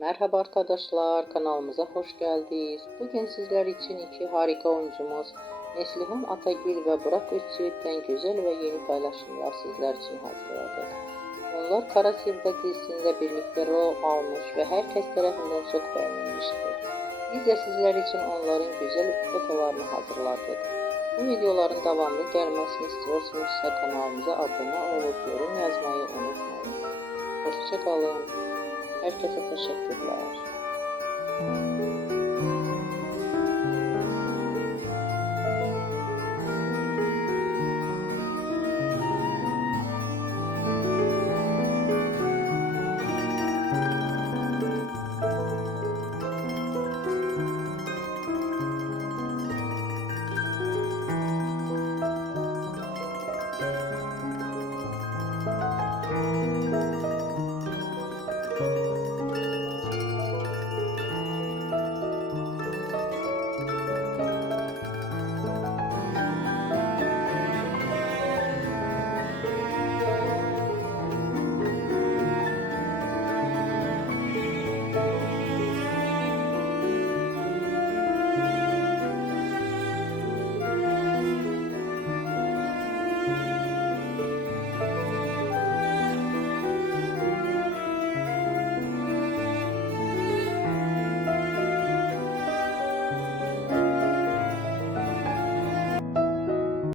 Merhaba arkadaşlar, kanalımıza hoş geldiniz. Bugün sizler için iki harika oyuncumuz Neslihan Atagül ve Burak Özçivit'ten güzel ve yeni paylaşımlar sizler için hazırladık. Onlar Kara Sevda dizisinde birlikte rol almış ve herkes tarafından çok beğenilmiştir. Biz de sizler için onların güzel fotolarını hazırladık. Bu videoların devamlı gelmesini istiyorsanız kanalımıza abone olup yorum yazmayı unutmayın. Hoşça kalın. Herkese teşekkürler.